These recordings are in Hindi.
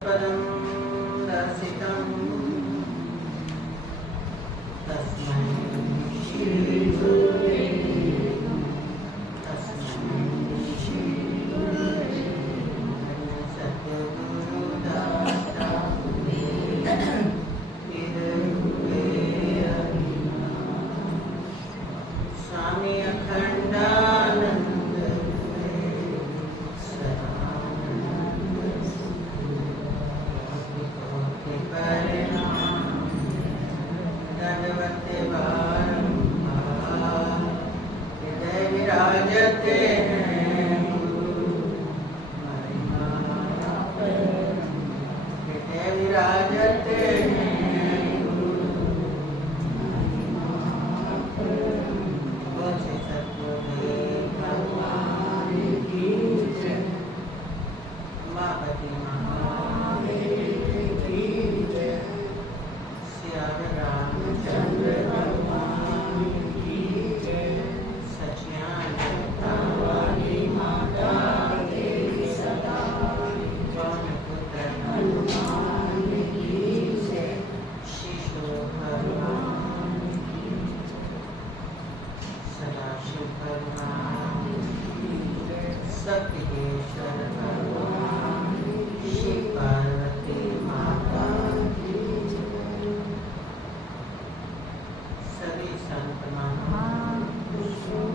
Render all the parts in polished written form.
परं दर्शितं तस्मै श्री गुरुवे तस्मै श्री गुरुवे सद्गुरु दाता स्वामी अखंडानंद विराजते हैं गुरु विराजते हैं गुरु सतगुरुदेव भगवान की जय। मापति महादेव की जय। श्याम रामचंद्र भगवान की जय। वाली माता देवी सदा पवन पुत्र हनुमान की जय। शिशु भगवान की सदाशिव भगवान की जय। सत्येश्वर भगवान शिव पार्वती माता की जय। सभी संत महापुरुषों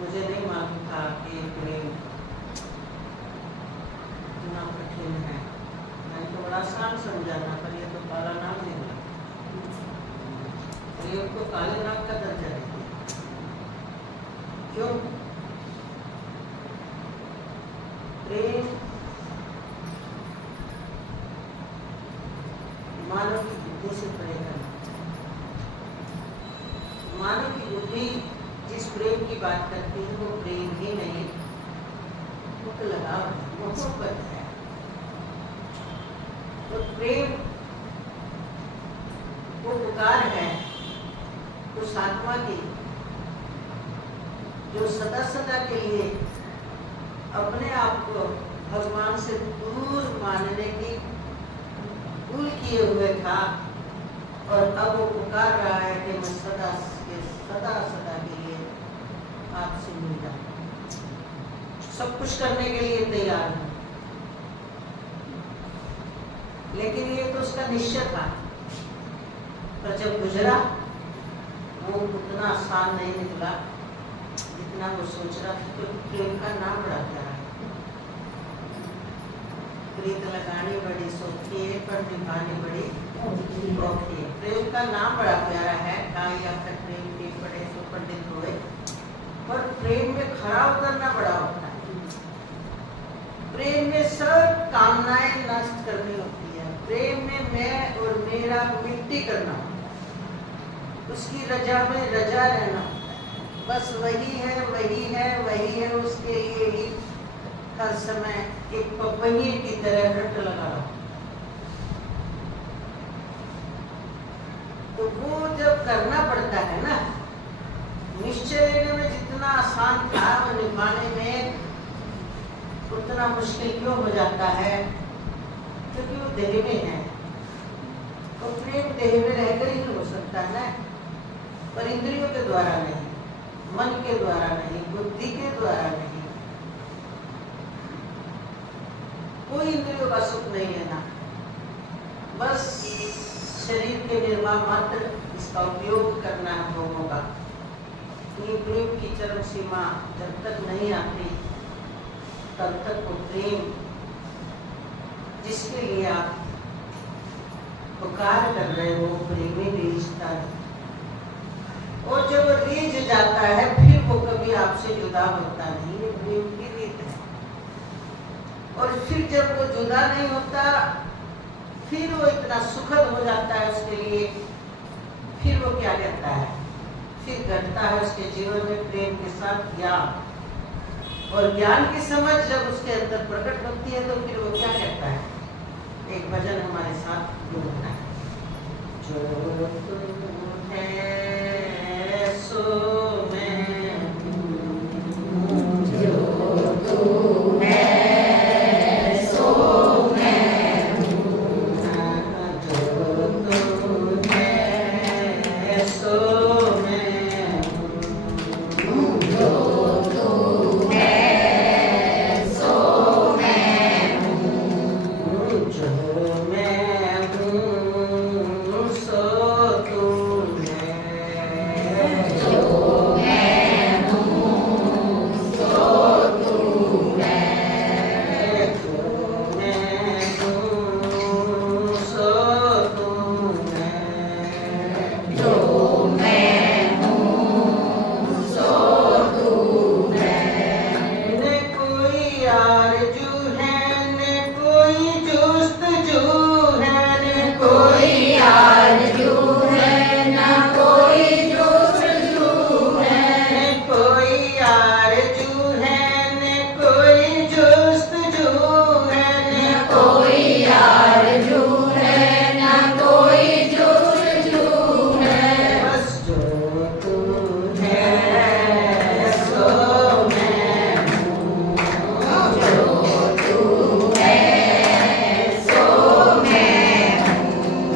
मुझे नहीं मालूम था कि प्रेम इतना कठिन है। मैंने तो बड़ा आसान समझा था, पर ये तो काला नाग निकला। प्रेम को काले नाग का दर्जा देती है। क्यों? प्रेम मानव की बुद्धि से परे करना। मानव की बुद्धि जिस प्रेम की बात करती है वो प्रेम ही नहीं, वो तो लगाव है, मोहब्बत है। तो प्रेम वो पुकार है उस आत्मा की जो सदा सदा के लिए अपने आप को भगवान से दूर मानने की भूल किए हुए था, और अब वो पुकार रहा है कि मैं सदा सदा के लिए आपसे मिल जाऊं, सब कुछ करने के लिए तैयार हूं। लेकिन ये तो उसका निश्चय था, पर जब गुजरा वो उतना आसान नहीं निकला जितना वो सोच रहा था। तो प्रेम का नाम बड़ा प्यारा है। प्रीत लगानी बड़ी सौखी है पर निभानी बड़ी औखी है। प्रेम का नाम बड़ा प्यारा है। या प्रेम के बड़े सो पंडित हुए, पर प्रेम में खरा उतरना बड़ा होता है। प्रेम में सब कामनाएं नष्ट करनी होती है। प्रेम में मैं और मेरा मिट्टी करना होता है। उसकी रजा में रजा रहना होता है। बस वही है वही है वही है, उसके लिए ही हर समय एक पपैये की तरह रट लगा रहा। तो वो जब करना पड़ता है ना, निश्चय लेने में जितना आसान था वो निभाने में उतना मुश्किल क्यों हो जाता है? क्योंकि वो देह में है। तो प्रेम देह में रहकर ही हो सकता है ना, पर इंद्रियों के द्वारा नहीं, मन के द्वारा नहीं, बुद्धि के द्वारा नहीं। कोई इंद्रियों का सुख नहीं है ना, बस शरीर के निर्माण मात्र इसका उपयोग करना है लोगों का। ये प्रेम की चरम सीमा जब तक नहीं आती तब तक वो प्रेम जिसके लिए आप पुकार कर रहे हो प्रेमी रिश्ता है। और जब रीझ जाता है फिर वो कभी आपसे जुदा होता नहीं, ये प्रेम की रीत है। और फिर जब वो जुदा नहीं होता फिर वो इतना सुखद हो जाता है उसके लिए। फिर वो क्या कहता है, फिर घटता है उसके जीवन में प्रेम के साथ ज्ञान, और ज्ञान की समझ जब उसके अंदर प्रकट होती है तो फिर वो क्या कहता है। एक भजन हमारे साथ बोलता है, जो तुम है सो मैं हूँ, जो तुम है सो मैं हूँ, जो तुम है सो मैं हूँ, जो तुम है सो मैं हूँ, जो मैं हूँ सो तुम है, जो मैं हूँ सो तुम है, जो मैं हूँ सो तुम है, जो मैं हूँ सो तुम है। न कोई आरज़ू है न कोई जुस्तजू है, न कोई आरज़ू है न कोई जुस्तजू है, न कोई आरज़ू है न कोई जुस्तजू है, न कोई आरज़ू है न कोई जुस्तजू है। बस जो तू है सो मैं हूँ, जो तू है सो मैं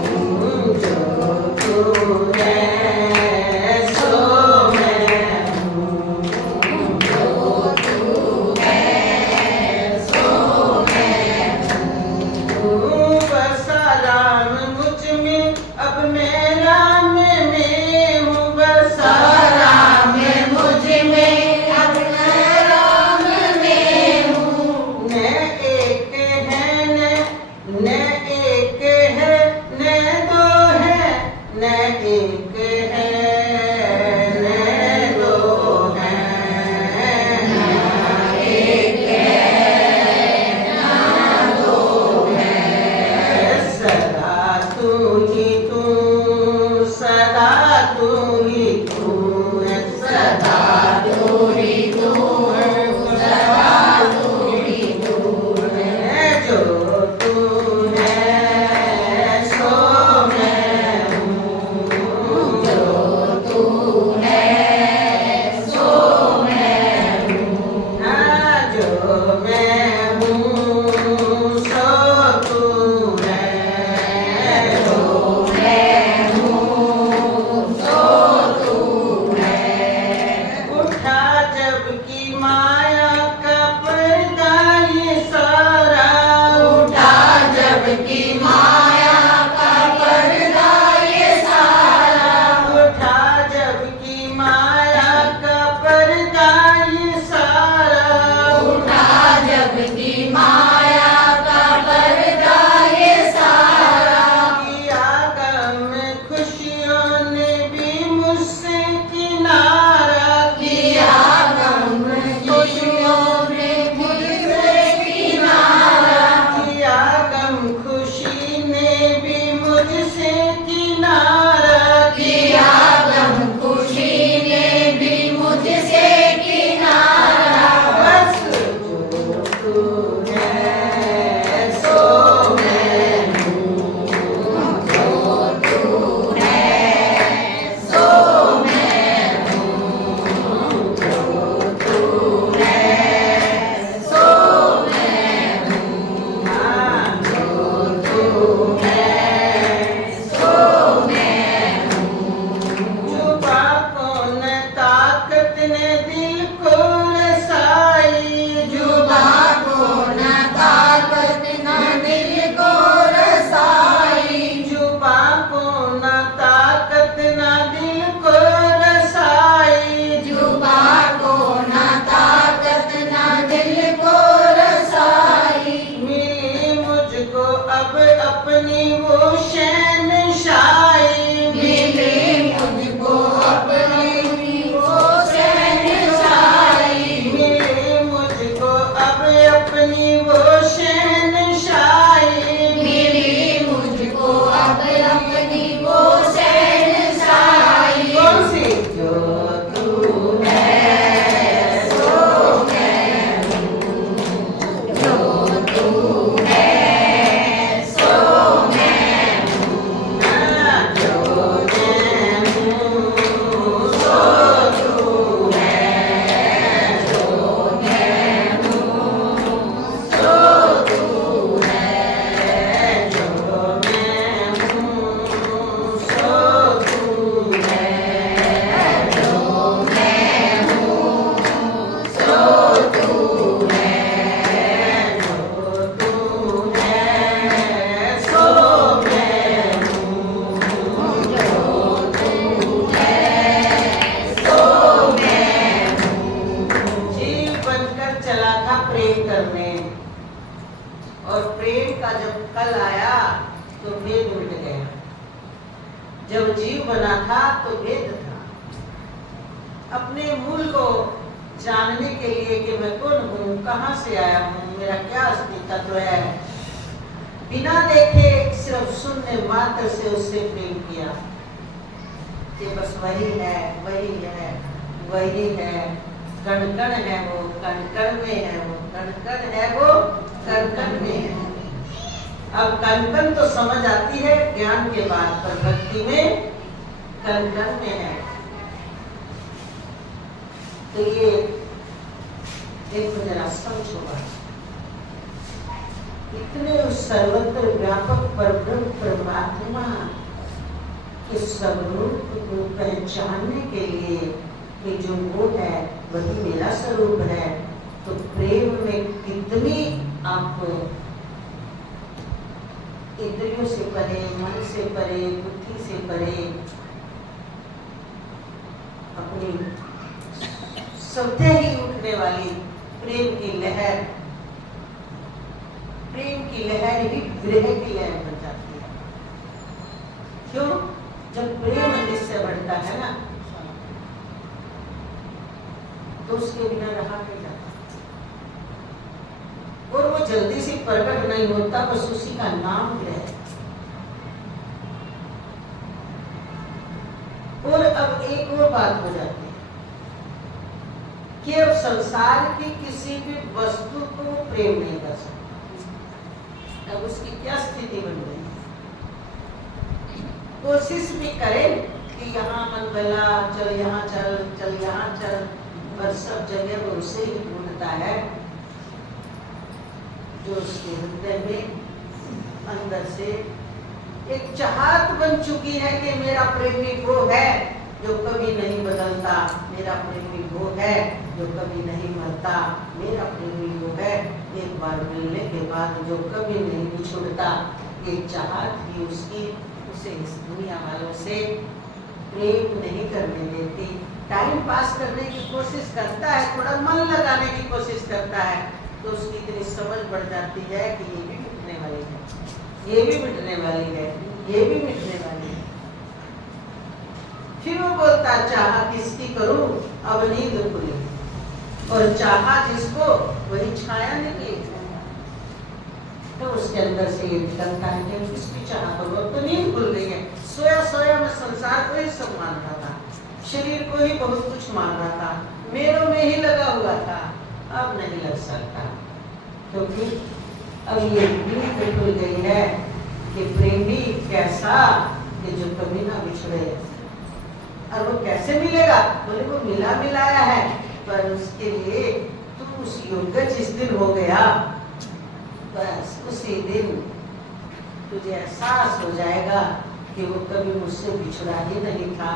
हूँ, जो तू है सो मैं हूँ, जो तू है सो मैं हूँ। बसा राम मुझ में अब मैं राम में हूँ, बसा राम मुझ में अब मैं राम में हूँ। न एक है न एक है न दो है, न एक है न दो है, न एक है न दो है। सदा तू ही तू, सदा तू ही तू है, सदा तू ही तू है, सदा तू ही तू है। जो तू है सो मैं हूँ, जो तू है सो मैं हूँ, हाँ जो मैं हूँ सो तू है, जो मैं हूँ सो तू है। उठा जब की माया का पर्दा ये सारा, उठा जब की माया का पर्दा ये सारा, उठा जब की माया का पर्दा ये सारा, उठा जब की माया का पर्दा ये सारा। किया गम खुशियों ने भी मुझसे किनारा, किया गम खुशियों ने मुझसे किनारा, किया गम खुशी ने भी मुझसे किनारा, किया गम खुशी ने भी मुझसे किनारा। बस जो तू है सो मैं हूँ, जो तू है शहनशाही, मिले मुझको अपनी वो शहनशाही, मिले मुझको अब अपनी वो शहनशाही, मिले मुझको अब अपनी वो शहनशाही। कौन सी? जो तू है सो मैं हूँ, जो तू है सो मैं हूँ, जो मैं हूँ, सो तू है, जो मैं हूँ सो तू है, जो मैं हूँ सो तू है, जो मैं हूँ सो तू है, जो तू है सो मैं हूँ, जो तू है सो मैं हूँ। जीव बनकर चला था प्रेम करने, और प्रेम का जब कल आया तो भेद मिट गया। जब जीव बना था तो भेद था। अपने मूल को जानने के लिए कि मैं कौन हूँ, कहाँ से आया हूँ, मेरा क्या अस्तित्व है, बिना देखे सिर्फ सुनने मात्र से उससे प्रेम किया कि बस वही है, वही है, वही है, कण कण है वो, कण कण में है वो, कण कण है वो, कण कण में है। अब कण कण तो समझ आती है ज्ञान के बाद, पर भक्ति में कण कण में है। तो ये देखो जरा समझो बात। इतने उस सर्वत्र व्यापक परब्रह्म परमात्मा के स्वरूप को पहचानने के लिए कि जो वो है वही मेरा स्वरूप है, तो प्रेम में कितनी आप इंद्रियों से परे, मन से परे, बुद्धि से परे अपनी सबसे ही उठने वाली प्रेम की लहर, प्रेम की लहर ही विरह की लहर बन जाती है। क्यों? जब प्रेम जिससे बढ़ता है ना, तो उसके बिना रहा नहीं जाता, और वो जल्दी से प्रकट नहीं होता, बस उसी का नाम है। और अब एक और बात हो जाती है कि अब संसार की किसी भी वस्तु को प्रेम नहीं कर सकता। अब उसकी क्या स्थिति बन गई? कोशिश भी करे कि यहाँ मन बला, चल यहाँ चल, चल यहाँ चल, पर सब जगह वो उसे ही ढूंढता है जो उसके हृदय में अंदर से एक चाहत बन चुकी है कि मेरा प्रेमी वो है जो कभी नहीं बदलता, मेरा प्रेमी वो है जो कभी नहीं मरता, मेरा प्रेमी वो है एक बार मिलने के बाद जो कभी नहीं छोड़ता। एक चाहत ही उसकी उसे इस दुनिया वालों से प्रेम नहीं करने देती। टाइम पास करने की कोशिश करता है, थोड़ा मन लगाने की कोशिश करता है, तो उसकी इतनी समझ बढ़ जाती है कि ये भी मिटने वाली है, ये भी मिटने वाली है, ये भी मिटने वाली है। फिर वो बोलता चाहा किसकी करूं अब नींद खुली, और चाहा जिसको वही छाया निकली। तो उसके अंदर से ये निकलता है कि किसकी चाह करो, तो नींद खुल गई है। सोया सोया मैं संसार को ही सब मान रहा था, शरीर को ही बहुत कुछ मान रहा था, मेरों में ही लगा हुआ था, अब नहीं लग सकता, क्योंकि अब ये नींद खुल गई है कि प्रेमी कैसा कि जो कभी ना बिछड़े। और वो कैसे मिलेगा? बोले वो मिला मिलाया है, पर उसके लिए तू उस योग्य जिस दिन हो गया, बस उसी दिन तुझे एहसास हो जाएगा कि वो कभी मुझसे बिछड़ा ही नहीं था।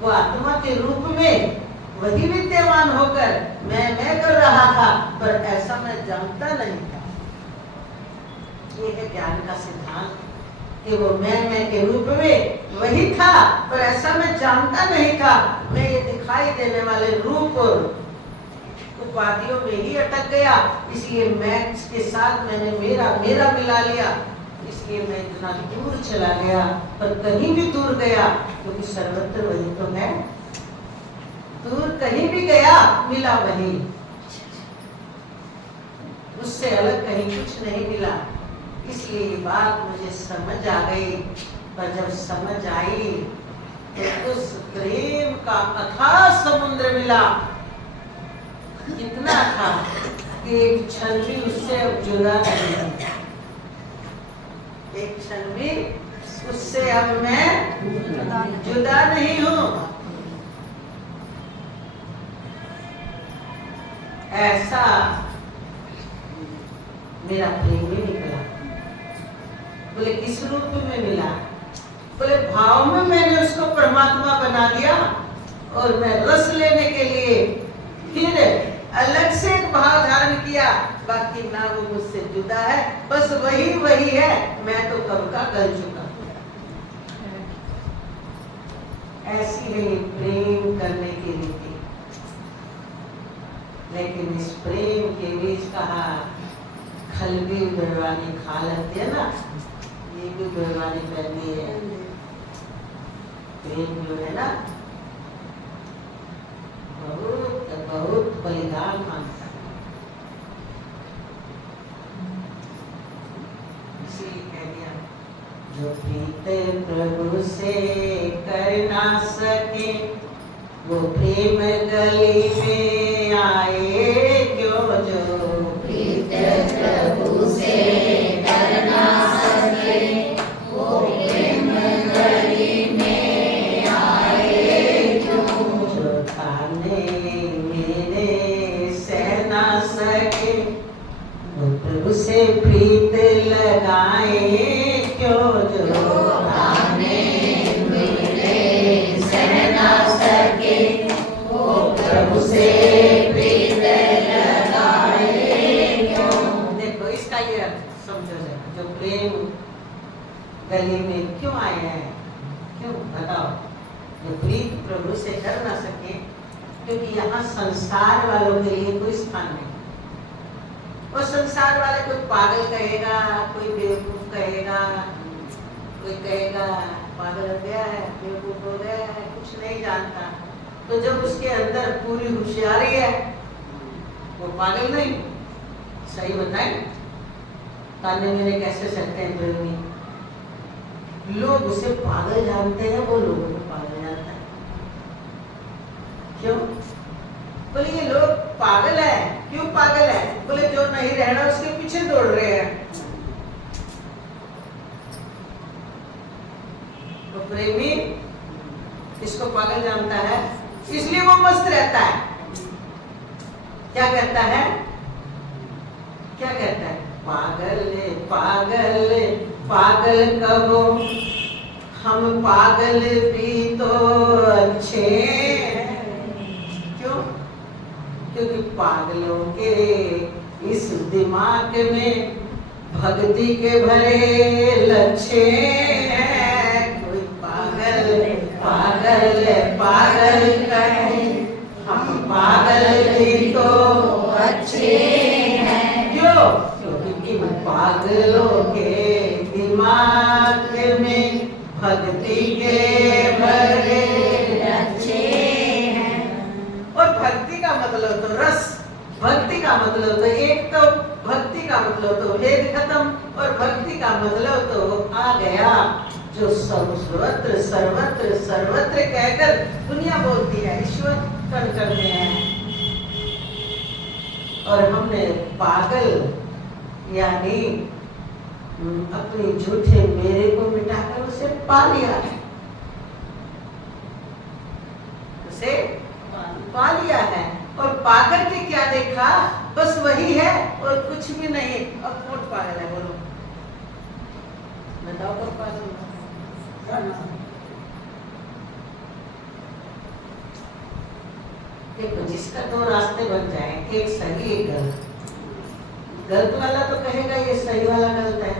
वो आत्मा के रूप में वही विद्यमान होकर मैं कर रहा था, पर ऐसा मैं जानता नहीं था। ये है ज्ञान का सिद्धांत कि वो मैं के रूप में वही था, पर ऐसा मैं जानता नहीं था। मैं ये दिखाई देने वाले रूप और उपाधियों में ही अटक गया, इसलिए मैं के साथ मैंने मेरा मिला लिया। इसलिए मैं इतना दूर चला गया, पर कहीं भी दूर गया क्योंकि सर्वत्र वही तो है। दूर कहीं भी गया मिला वही, उससे अलग कहीं कुछ नहीं मिला। इसलिए ये बात मुझे समझ आ गई। पर जब समझ आई तो उस प्रेम का अथाह समुद्र मिला, इतना था कि एक क्षण भी उससे अब जुदा नहीं हूं, एक क्षण भी उससे अब मैं जुदा नहीं हूं। ऐसा मेरा प्रेम भी निकला। बोले किस रूप में मिला? बोले भाव में मैंने उसको परमात्मा बना दिया और मैं रस लेने के लिए फिर अलग से एक भाव धारण किया। बाकी ना वो मुझसे जुदा है, बस वही वही है, मैं तो कब का गल चुका। ऐसी है ये प्रेम करने की रीति। लेकिन इस प्रेम के बीच कहा खल भी बेरवानी खा लेती है ना, ये भी बेरवानी करनी है। प्रेम जो है ना बहुत बहुत बलिदान मांगता है। इसलिए कह दिया जो प्रीत प्रभु से कर ना सके वो प्रेम गली में आए क्यों? जो प्रीत प्रभु से कर ना सके वो प्रेम गली में आए क्यों? जो थाने मेरे सह ना सके वो प्रभु से प्रीत लगाए क्यों? जो थाने मेरे सह ना सके वो प्रभु से प्रीत लगाए क्यों? देखो इसका ये अर्थ समझो जरा, जो प्रेम गली में क्यों आए हैं, क्यों बताओ? जो प्रीत प्रभु से कर ना सके क्योंकि यहाँ संसार वालों के लिए कोई स्थान नहीं। वो संसार वाले कोई पागल कहेगा, कोई बेवकूफ कहेगा, कोई कहेगा पागल हो गया है, बेवकूफ हो गया है, कुछ नहीं जानता। तो जब उसके अंदर पूरी होशियारी है वो पागल नहीं। सही बताएं, ताने मेरे कैसे सकते हैं प्रेमी? लोग उसे पागल जानते हैं, वो लोगों को पागल जानता है। क्यों? बोले ये लोग पागल है। क्यों पागल है? बोले जो नहीं रहना उसके पीछे दौड़ रहे हैं। तो प्रेमी इसको पागल जानता है, इसलिए वो मस्त रहता है। क्या कहता है? क्या कहता है? पागल पागल पागल कहो, हम पागल भी तो अच्छे हैं। क्यों? क्योंकि पागलों के इस दिमाग में भक्ति के भरे लच्छे हैं। कोई पागल पागल पागल कहे, हम पागल भी तो अच्छे हैं। क्यों? क्योंकि इन पागलों के दिमाग में भक्ति के भरे अच्छे हैं। और भक्ति का मतलब तो रस, भक्ति का मतलब तो एक, तो भक्ति का मतलब तो भेद खत्म, और भक्ति का मतलब तो आ गया जो सर्वत्र सर्वत्र सर्वत्र कहकर दुनिया बोलती है ईश्वर कण कण में है। और हमने पागल यानी अपने झूठे मेरे को मिटाकर उसे पा लिया है, उसे पा लिया है। और पागल के क्या देखा? बस वही है और कुछ भी नहीं। अब कौन पागल है बोलो? बताओ कौन पागल है? देखो जिसका दो रास्ते बन जाए, एक सही एक गलत। गलत वाला तो कहेगा ये सही वाला गलत है,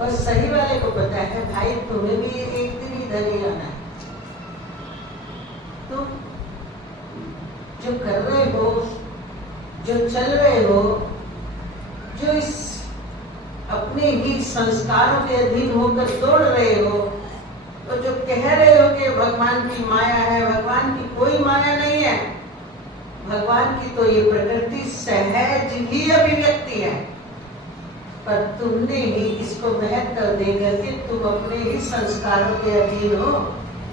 और सही वाले को पता है भाई तुम्हें भी एक दिन इधर ही आना है। तुम जो कर रहे हो, जो चल रहे हो, जो इस अपने ही संस्कारों के अधीन होकर दौड़ रहे हो, तो जो कह रहे हो कि भगवान की माया है, भगवान की कोई माया नहीं है। भगवान की तो ये प्रकृति सहज ही अभिव्यक्ति है, पर तुमने ही इसको महत्व दे करके तुम अपने ही संस्कारों के अधीन हो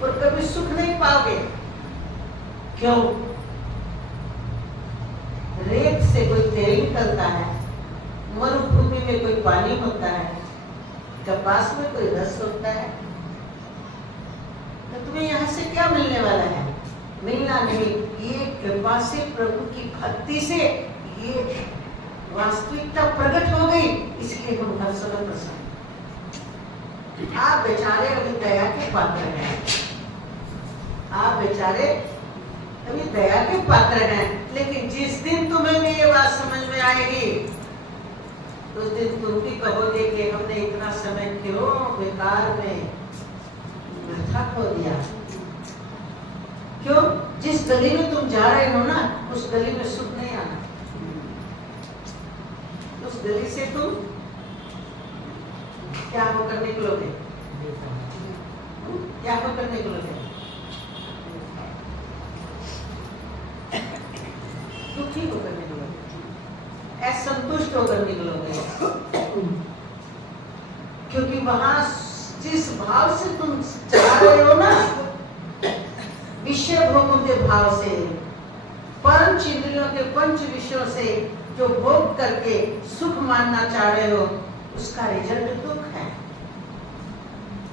और कभी सुख नहीं पाओगे। क्यों? रेत से कोई तेल निकलता है, मरुभूमि में कोई पानी होता है, कपास में कोई रस होता है, तो तुम्हें यहाँ से क्या मिलने वाला है? मिलना नहीं। ये कृपा से, प्रभु की भक्ति से ये वास्तविकता प्रकट हो गई, इसलिए हम हर समय प्रसन्न। आप बेचारे अभी दया के पात्र हैं, आप बेचारे अभी दया के पात्र हैं, लेकिन जिस दिन तुम्हें भी ये बात समझ में आएगी, उस दिन तुम भी कहोगे कि हमने इतना समय क्यों बेकार में व्यर्थ खो दिया। क्यों? जिस गली में तुम जा रहे हो ना, उस गली में सुख नहीं आना। उस गली से तुम क्या होकर निकलोगे? क्या होकर निकलोगे? दुखी होकर निकलोगे, असंतुष्ट होकर निकलोगे, क्योंकि वहां जिस भाव से तुम जा रहे हो ना, विषय भोगों के भाव से, पंच इंद्रियों के पंच विषयों से जो भोग करके सुख मानना चाह रहे हो, उसका रिजल्ट दुख है।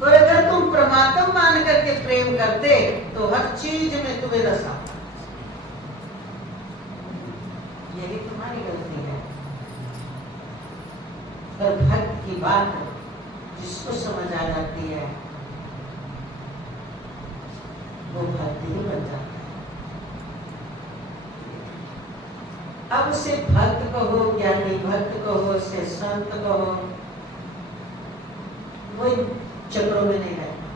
और अगर तुम परमात्मा मान करके प्रेम करते तो हर चीज में तुम्हें रस आता। यही तुम्हारी गलती है। पर भक्त की बात जिसको समझ आ जाती है, वो भक्त ही बन जाता है। अब उसे भक्त कहो, ज्ञानी भक्त कहो, उसे संत कहो, वो चक्रों में नहीं रहता,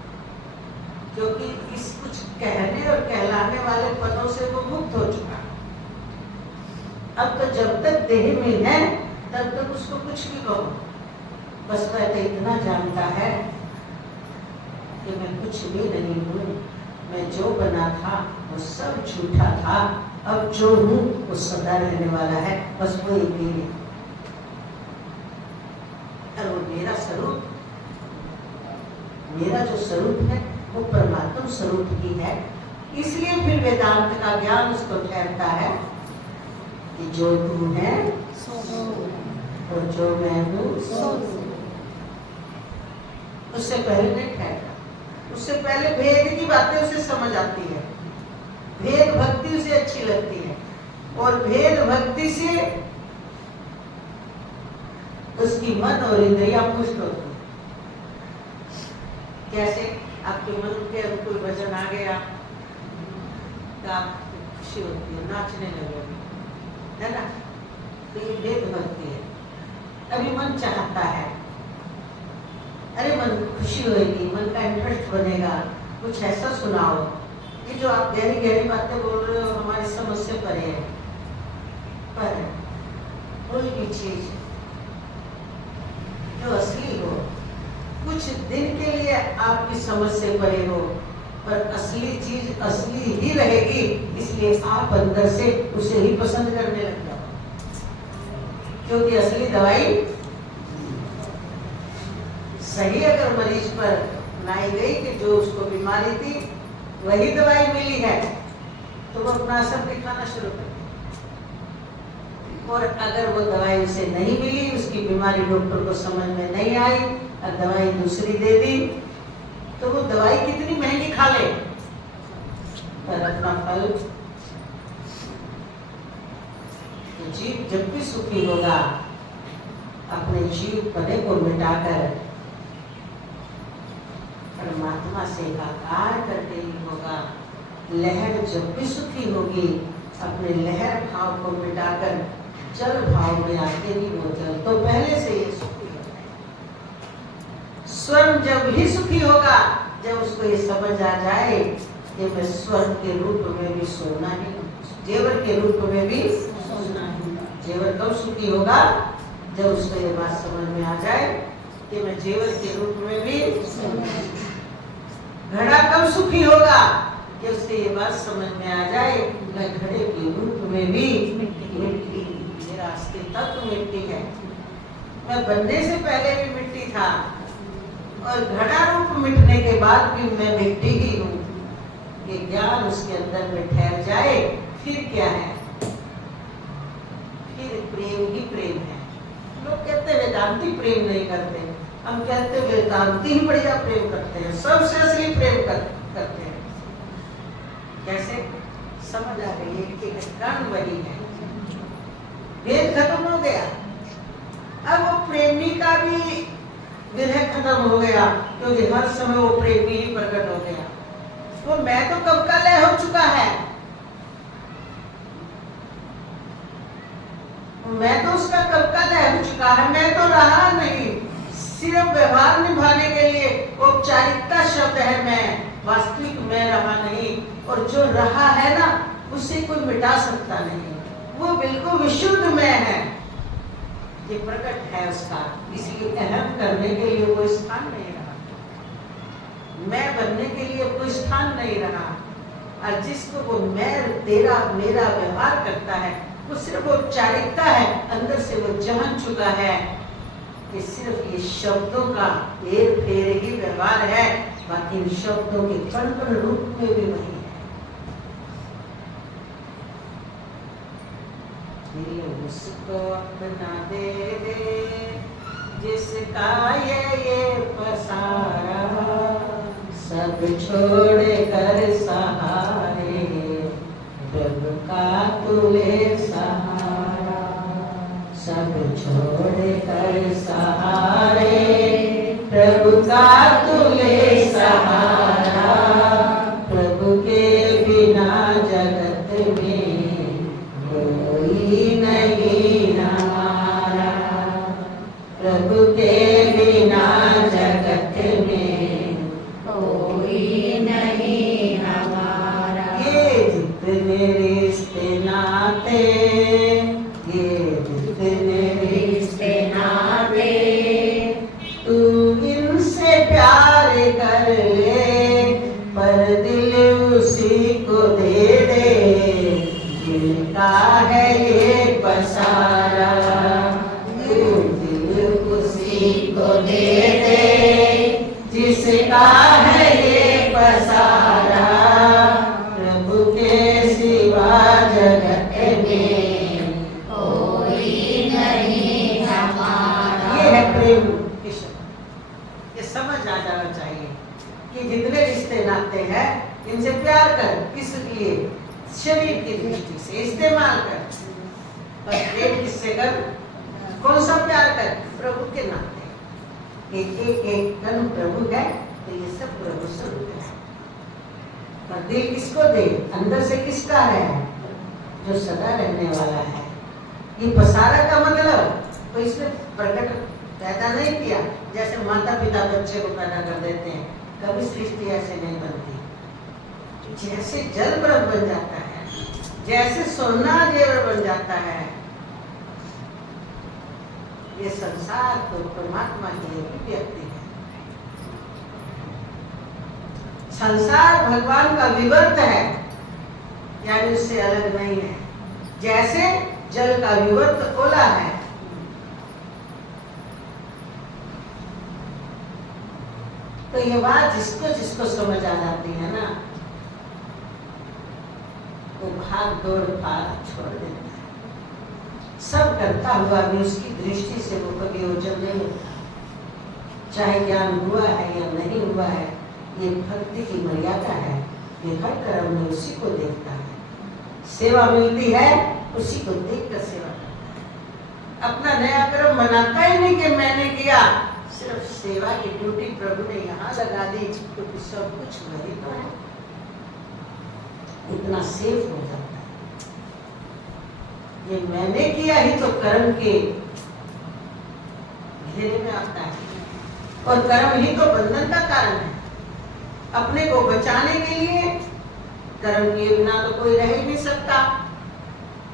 क्योंकि इस कुछ कहने और कहलाने वाले पदों से वो मुक्त हो चुका। अब तो जब तक देह में है तब तक उसको कुछ भी कहो, बस वह तो इतना जानता है कि मैं कुछ भी नहीं हूँ, मैं जो बना था वो सब झूठा था, अब जो हूँ वो सदा रहने वाला है, बस वो एक ही है। और वो मेरा स्वरूप, मेरा जो स्वरूप है वो परमात्मा स्वरूप ही है। इसलिए फिर वेदांत का ज्ञान उसको ठहरता है कि जो तू है और जो मैं हूँ, उससे पहले नहीं ठहरता। उससे पहले भेद की बातें उसे समझ आती है, भेद भक्ति उसे अच्छी लगती है, और भेद भक्ति से उसकी मन और इंद्रियां पुष्ट होती है। कैसे? आपके मन के अनुकूल भजन आ गया तो आपको खुशी होती है, नाचने लगोगे, है ना? तो ये भेद भक्ति है। अभी मन चाहता है, अरे मन खुशी होगी, मन का इंटरेस्ट बनेगा, कुछ ऐसा सुनाओ। ये जो आप गहरी गहरी बातें बोल रहे हो हमारी समझ से परे है, पर कोई भी चीज जो असली हो, कुछ दिन के लिए आपकी समझ से परे हो, पर असली चीज असली ही रहेगी, इसलिए आप अंदर से उसे ही पसंद करने लग जाओ। क्योंकि असली दवाई सही अगर मरीज पर लाई गई कि जो उसको बीमारी थी वही दवाई मिली है, तो वो अपना असर दिखाना शुरू कर। और अगर वो दवाई उसे नहीं मिली, उसकी बीमारी डॉक्टर को समझ में नहीं आई और दवाई दूसरी दे दी, तो वो दवाई कितनी महंगी खा ले, पर अपना फल। तो जीव जब भी सुखी होगा, अपने जीव पदे को मिटाकर परमात्मा से एकाकार करके ही होगा। लहर जब भी सुखी होगी, अपने लहर भाव को मिटाकर जल भाव में आके ही वो जल तो पहले से ये सुखी होगा। स्वयं जब ही सुखी होगा, जब उसको ये समझ आ जाए कि मैं स्वर्ण के रूप में भी सोना ही, जेवर के रूप में भी सोना ही। जेवर कब सुखी होगा? जब उसको ये बात समझ में आ जाए कि मैं जेवर के रूप में भी, घड़ा कब सुखी होगा कि उससे ये बात समझ में आ जाए मैं घड़े के रूप में भी मिट्टी, मेरा असली तत्व मिट्टी है, मैं बनने से पहले भी मिट्टी था और घड़ा रूप मिटने के बाद भी मैं मिट्टी ही हूँ। ये ज्ञान उसके अंदर में ठहर जाए फिर क्या है, फिर प्रेम ही प्रेम है। लोग कहते हैं वेदांती प्रेम नहीं करते, हम कहते हैं वेदांती ही बढ़िया प्रेम करते हैं, सबसे असली प्रेम करते हैं। कैसे समझ आ गई है कि कण वही है, भेद खत्म हो गया। अब वो प्रेमी का भी विरह खत्म हो गया क्योंकि हर समय वो प्रेमी ही प्रकट हो गया। वो मैं तो कब का लय हो चुका है, मैं तो उसका कब का लय हो चुका है, मैं तो रहा नहीं। सिर्फ व्यवहार निभाने के लिए औपचारिकता शब्द है मैं, वास्तविक मैं रहा नहीं। और जो रहा है ना उसे कोई मिटा सकता नहीं, वो बिल्कुल विशुद्ध मैं है, ये प्रकट है उसका। इसलिए अहम करने के लिए कोई स्थान नहीं रहा, मैं बनने के लिए कोई स्थान नहीं रहा। और जिसको वो मैं तेरा मेरा व्यवहार करता है वो सिर्फ औपचारिकता है, अंदर से वो जान चुका है कि सिर्फ ये शब्दों का हेर फेर ही व्यवहार है, बाकी इन शब्दों के कण कण रूप में भी वही है। दिल उसको अपना दे दे जिसका ये पसारा, सब छोड़ कर सहारे प्रभु का तुले सहारा, सब छोड़ कर सहारे प्रभु का तुले सहारा। प्रभु के बिना जगत में कोई नहीं हमारा, प्रभु के बिना जगत में कोई नहीं हमारा। ये जितने रिश्ते नाते, ये जितने रिश्ते नाते तू इनसे प्यार कर ले, पर दिल उसी को दे दे जिनका है ये पसारा। तू दिल उसी को दे दे जिसका है ये पसारा, प्रभु के सिवा जगत में कोई नहीं हमारा। ये है प्रेम की शक्ति। ये समझ आ जाना चाहिए कि जितने रिश्ते नाते हैं इनसे प्यार कर, किस लिए? शरीर की दृष्टि से इस्तेमाल कर, पर प्रेम किससे कर? कौन सा प्यार कर? प्रभु के नाते। एक कण प्रभु है तो ये सब प्रभु स्वरूप है। पर दिल किसको दे? अंदर से किसका है? जो सदा रहने वाला है। ये पसारा का मतलब तो इसमें प्रकट पैदा नहीं किया, जैसे माता पिता बच्चे को पैदा कर देते हैं, कभी सृष्टि ऐसे नहीं बनती। जैसे जल बर्फ बन जाता है, जैसे सोना जेवर बन जाता है, ये संसार तो परमात्मा की अभिव्यक्ति है। संसार भगवान का विवर्त है, यानी उससे अलग नहीं है। जैसे जल का विवर्त ओला है, तो ये बात जिसको जिसको समझ आ जाती है ना, वो भाग दौड़ भाग छोड़ देता है। सब करता हुआ भी उसकी दृष्टि से वो कभी ओझल नहीं होता, चाहे ज्ञान हुआ है या नहीं हुआ है। ये भक्ति की मर्यादा है, ये हर कर्म में उसी को देखता है। सेवा मिलती है उसी को देख कर सेवा करता है। अपना नया कर्म बनाता ही नहीं कि मैंने किया, सिर्फ सेवा की ड्यूटी प्रभु ने यहाँ लगा दी, क्योंकि सब कुछ वही तो है। इतना सेफ हो जाता है। ये मैंने किया ही तो कर्म के घेरे में आता है, और कर्म ही तो बंधन का कारण है। अपने को बचाने के लिए कर्म किए बिना तो कोई रह ही नहीं सकता।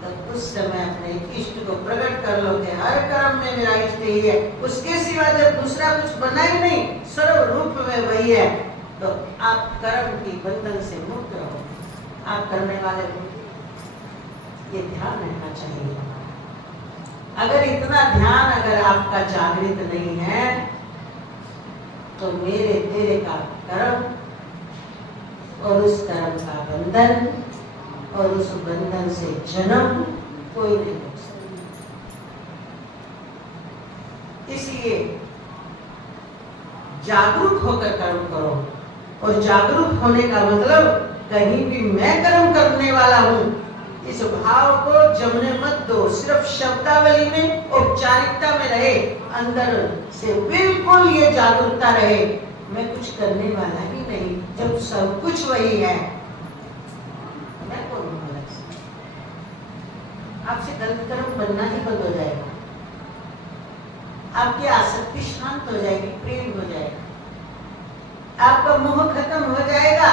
तो उस समय अपने इष्ट को प्रकट कर लो कि हर कर्म में मेरा इष्ट ही है। उसके सिवा जब दूसरा कुछ बना ही नहीं, सर्व रूप में वही है, तो आप कर्म की बंधन से मुक्त रहो। आप करने वाले हो, ये ध्यान रहना चाहिए। अगर इतना ध्यान अगर आपका जागृत नहीं है तो मेरे तेरे का कर्म और उस कर्म का बंधन और उस बंधन से जन्म कोई नहीं हो सकता। इसलिए जागरूक होकर कर्म करो। और जागरूक होने का मतलब कहीं भी मैं कर्म करने वाला हूं, इस भाव को जमने मत दो। सिर्फ शब्दावली में, औपचारिकता में रहे, अंदर से बिल्कुल ये जागरूकता रहे, मैं कुछ करने वाला ही नहीं। जब सब कुछ वही है, मैं कौन हूं अलग से? आपसे गलत कर्म बनना ही बंद हो जाएगा, आपकी आसक्ति शांत हो जाएगी, प्रेम हो जाएगा, आपका मोह खत्म हो जाएगा,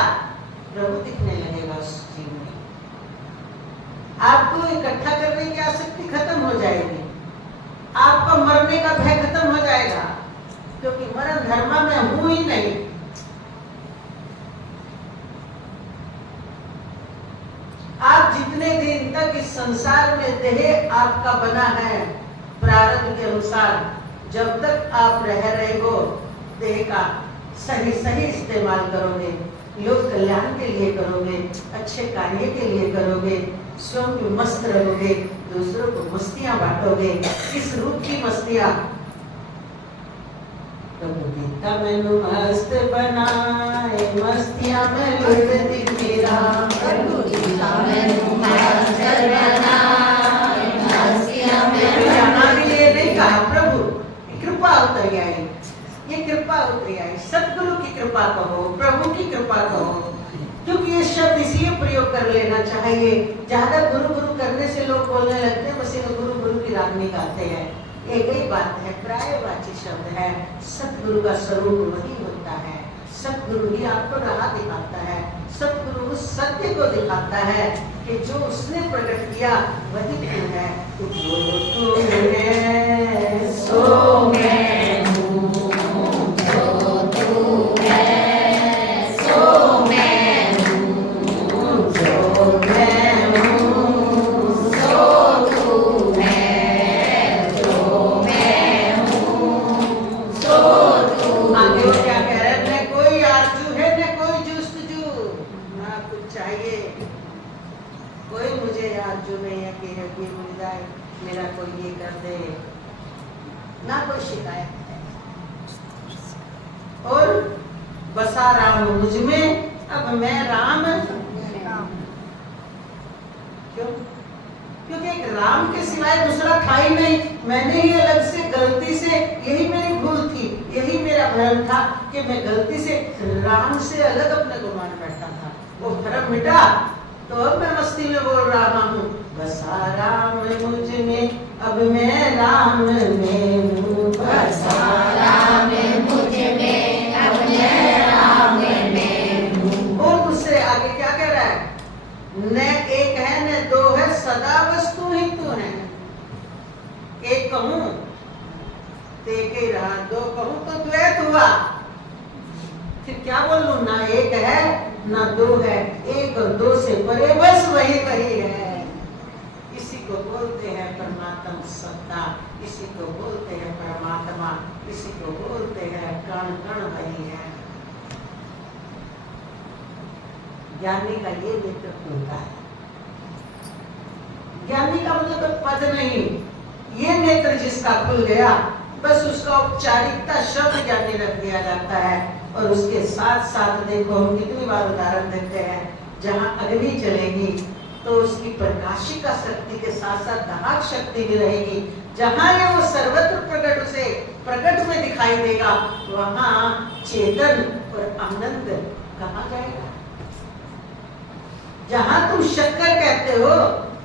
प्रभु दिखने लगेगा उस जीव में। आपको इकट्ठा करने की आसक्ति खत्म हो जाएगी, आपका मरने का भय खत्म हो जाएगा, क्योंकि मरण धर्म में हूं ही नहीं। आप जितने दिन तक इस संसार में देह आपका बना है प्रारब्ध के अनुसार, जब तक आप रह रहे हो, देह का सही सही इस्तेमाल करोगे, लोक कल्याण के लिए करोगे, अच्छे कार्य के लिए करोगे, स्वयं भी मस्त रहोगे, दूसरों को मस्तियां बांटोगे। किस रूप की मस्तियां? प्रभु गीता मैनू मस्त बनाए, मस्तियां में लुटती मेरा। प्रभु गीता मैनू मस्त बनाए, मस्तियां में यहाँ के लिए नहीं कहा प्रभु, कृपा उतरी आई, ये कृपा उतरी आई। सतगुरु की कृपा कहो, प्रभु की कृपा कहो, क्योंकि ये शब्द इसलिए प्रयोग कर लेना चाहिए। ज्यादा गुरु गुरु करने से लोग बोलने लगते हैं बस ये गुरु गुरु की रागनी गाते हैं। एक ही बात है, प्रायवाची शब्द है। सतगुरु का स्वरूप वही होता है, सतगुरु ही आपको राह दिखाता है, सतगुरु उस सत्य को दिखाता है कि जो उसने प्रकट किया वही तू है। जो तू है सो मैं हूँ, जो तू है सो मैं हूँ, जो मैं हूँ सो तू है, जो मैं हूँ सो तू आगे वो क्या कह रहे हैं? न कोई आरजू है न कोई जुस्तजू, ना कुछ चाहिए, कोई मुझे आरजू नहीं है कि ये मिल जाए, मेरा कोई ये कर दे, ना कोई शिकायत है। और बसा राम मुझ में, अब मैं राम। क्यों? क्योंकि एक राम के सिवाय दूसरा था ही नहीं। मैंने ही अलग से गलती से, यही मेरी भूल थी, यही मेरा भ्रम था कि मैं गलती से राम से अलग अपने को मान बैठा था। वो भ्रम मिटा तो अब मैं मस्ती में बोल रहा हूँ, बसा राम मुझ में, अब मैं राम में हूँ। बसा राम मुझ में, अब मैं राम में हूँ। और दूसरे आगे क्या कह रहा है? न एक है न दो है, सदा वस्तु ही तू है। एक कहूं तो एक ही रहा, दो कहूं तो द्वैत हुआ। फिर क्या बोलूं? ना एक है ना दो है, एक और दो से परे बस वही वही है। इसी को बोलते हैं परमात्म सत्ता, इसी को बोलते हैं परमात्मा, इसी को बोलते हैं कण कण वही है। ज्ञानी का ये नेत्र खुलता है। ज्ञानी का मतलब पद नहीं, ये नेत्र जिसका खुल गया बस उसका औपचारिकता शब्द ज्ञानी रख दिया जाता है। और उसके साथ साथ देखो हम कितनी बार उदाहरण देते हैं, जहाँ अग्नि चलेगी तो उसकी प्रकाशिका शक्ति के साथ साथ दाहक शक्ति भी रहेगी। जहाँ ये वो सर्वत्र प्रकट उसे प्रकट में दिखाई देगा, वहाँ चेतन और आनंद कहाँ जाएगा? जहाँ तुम शक्कर कहते हो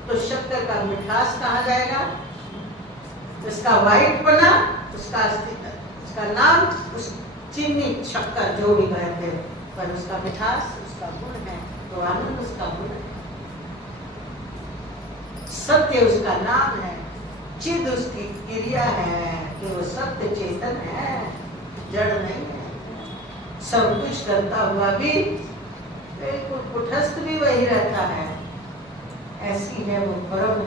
तो शक्कर का मिठास कहाँ जाएगा? उसका वाइट बना, उसका अस्तित्व, उसका नाम, उस चीनी शक्कर जो भी कहते हैं, पर उसका मिठास उसका गुण है, तो आनंद उसका गुण है। सत्य उसका नाम है, चिद उसकी क्रिया है कि वो सत्य चेतन है, जड़ नहीं है। सब कुछ करता हुआ भी बिल्कुल कुटस्थ भी वही रहता है। ऐसी है वो परम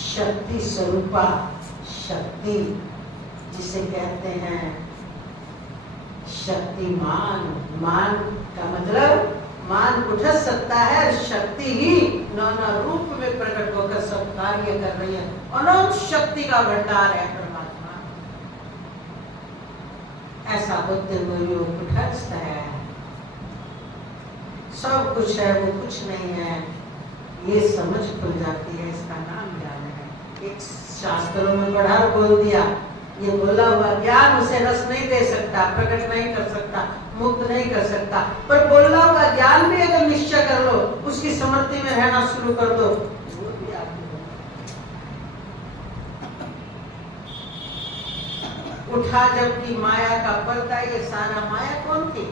शक्ति स्वरूपा शक्ति, जिसे कहते हैं शक्तिमान। मान का मतलब मान कुटस्थ सत्ता है, शक्ति ही नाना रूप में प्रकट होकर सब कार्य कर रही है। अनंत शक्ति का भंडार है परमात्मा। ऐसा होते हुए वो कुटस्थ है, सब कुछ है वो कुछ नहीं है, ये समझ खुल जाती है। इसका नाम ज्ञान है। एक शास्त्रों में पढ़ा और बोल दिया, ये बोला हुआ ज्ञान उसे रस नहीं दे सकता, प्रकट नहीं कर सकता, मुक्त नहीं कर सकता, पर बोला हुआ ज्ञान भी अगर निश्चय कर लो, उसकी समृद्धि में रहना शुरू कर दो, वो भी आपको उठा जबकि माया का पर्दा। ये सारा माया कौन थी?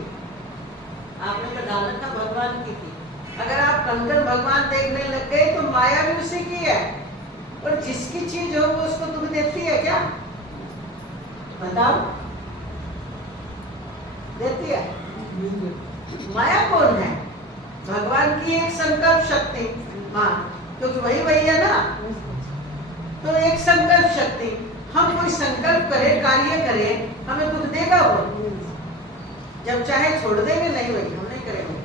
आपने तो डाला था भगवान की थी। अगर आप कंकड़ भगवान देखने लग गए तो माया भी उसी की है। और जिसकी चीज हो वो उसको दुख देती है क्या? बताओ, देती है? माया कौन है? भगवान की एक संकल्प शक्ति, हाँ, क्योंकि वही है ना। तो एक संकल्प शक्ति, हम कोई संकल्प करें, कार्य करें, हमें दुख देगा वो। जब चाहे छोड़ देंगे, नहीं भाई हम नहीं करेंगे।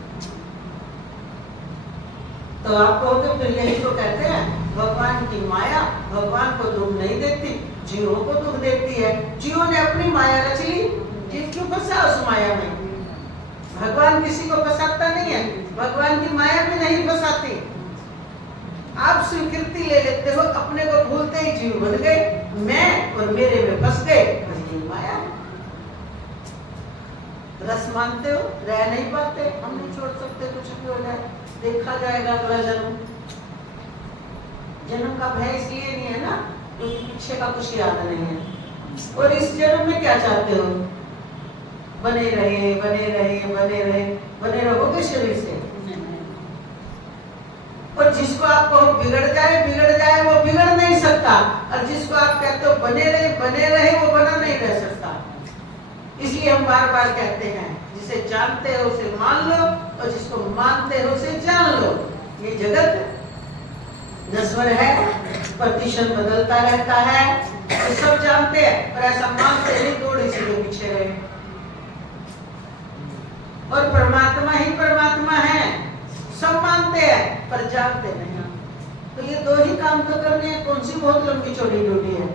तो आप कहोगे फिर यही तो कहते हैं भगवान की माया भगवान को दुख नहीं देती, जीवों को दुख देती है। जीवों ने अपनी माया रच ली, जीव क्यों फंसा उस माया में? भगवान किसी को फंसाता नहीं है, भगवान की माया भी नहीं फंसाती। आप स्वीकृति ले लेते हो, अपने को भूलते ही जीव बन गए, मैं और मेरे में फंस गए, बस यही माया है। रस मानते हो, रह नहीं पाते, हम नहीं छोड़ सकते, कुछ भी हो जाए, देखा जाएगा अगला जन्म। जन्म का भय इसलिए नहीं है ना क्योंकि पीछे का कुछ याद नहीं है। और इस जन्म में क्या चाहते हो? बने रहे, बने रहे, बने रहे, बने रहोगे शरीर से। और जिसको आप कहो बिगड़ जाए, वो बिगड़ नहीं सकता। और जिसको आप कहते हो बने रहे, वो बना नहीं रह सकता। इसलिए हम बार बार कहते हैं, जिसे जानते हो उसे मान लो, और जिसको मानते हो उसे जान लो। ये जगत नश्वर है, प्रतिशत बदलता रहता है, तो सब जानते हैं, पर ऐसा मानते नहीं, थोड़ी सी के पीछे रहे। और परमात्मा ही परमात्मा है, सब मानते हैं पर जानते नहीं। तो ये दो ही काम तो करने हैं। कौन सी बहुत लंबी चौड़ी ड्यूटी है?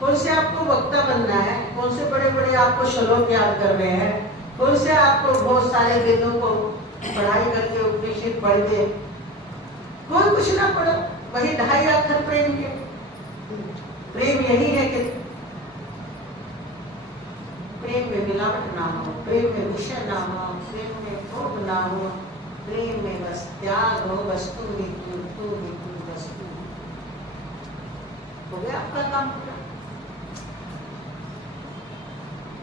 कौन से आपको वक्ता बनना है? कौन से बड़े बड़े आपको श्लोक याद कर रहे हैं? कौन से आपको बहुत सारे वेदों को पढ़ाई करके उपनिषद पढ़ के? कोई कुछ ना पढ़ो, वही 2.5 अक्षर प्रेम के। प्रेम यही है कि प्रेम में मिलावट ना हो, प्रेम में विषय ना हो, प्रेम में भोग ना हो, प्रेम में बस त्याग हो, वस्तु तू वस्तु। हो गया आपका काम पूरा।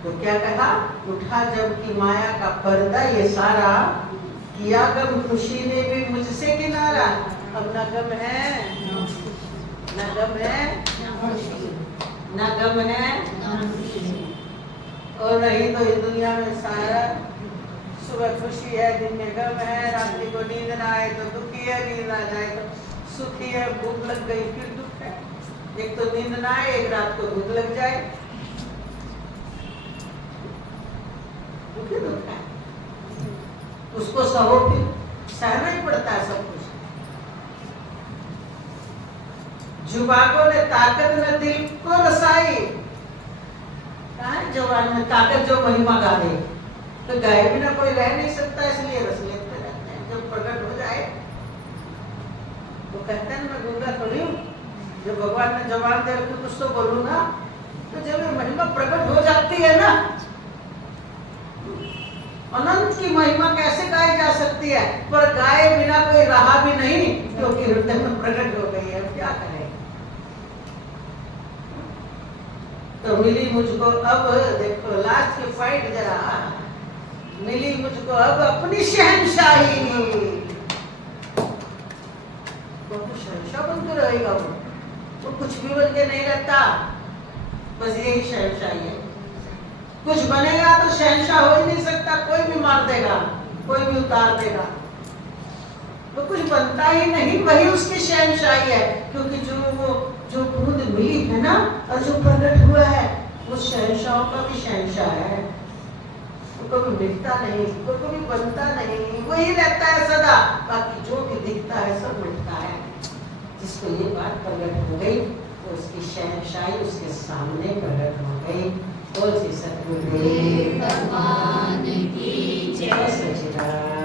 तो क्या कहा? उठा जबकि माया का पर्दा, ये सारा किया गम खुशी ने भी मुझसे किनारा। अब न गम है, न गम है, न गम है, और नहीं तो इस दुनिया में सारा सुबह खुशी है, दिन में गम है, रात्रि को नींद ना आए तो दुखी है, नींद आ जाए तो सुखी है, भूख लग गई फिर दुख है। एक तो नींद ना आए, एक रात को भूख लग जाए, दुखी दुख है। उसको सहो, फिर सहना ही पड़ता है सब कुछ। जुबानों ने ताकत न दिल को रसाई। कहाँ है जवान में ताकत जो महिमा गा दे? तो गाय बिना कोई रह नहीं सकता, इसलिए रस लेते रहते हैं। जब प्रकट हो जाए तो कहते हैं मैं गूंगा थोड़ी हूँ, जो भगवान ने जवान दे रखी कुछ तो बोलूंगा। तो जब ये महिमा प्रकट हो जाती है ना, अनंत की महिमा कैसे गाई जा सकती है? पर गाए बिना कोई रहा भी नहीं, क्योंकि हृदय में प्रकट हो गई है। क्या करें? तो मिली मुझको अब, देखो लास्ट की फाइट जरा, मिली मुझको अब अपनी शहंशाही। बहुत शहंशाह बन के रहेगा वो कुछ भी बन के नहीं रहता। बस यही शहंशाही है। कुछ बनेगा तो शहंशाह हो ही नहीं सकता, कोई भी मार देगा, कोई भी उतार देगा। तो कुछ बनता ही नहीं, वही उसकी शहंशाही है। क्योंकि जो बूंद मिली है ना और जो प्रकट हुआ है वो शहंशाहों का भी शहंशाह है। वो कभी मिटता नहीं, वो कभी बनता नहीं, वही रहता है सदा। बाकी जो भी दिखता है सब मिटता है। जिसको ये बात प्रकट हो गई तो उसकी शहंशाही उसके सामने प्रकट हो गई। बोल श्री सतगुरुदेव भगवान की जय। सच्चिदानंद।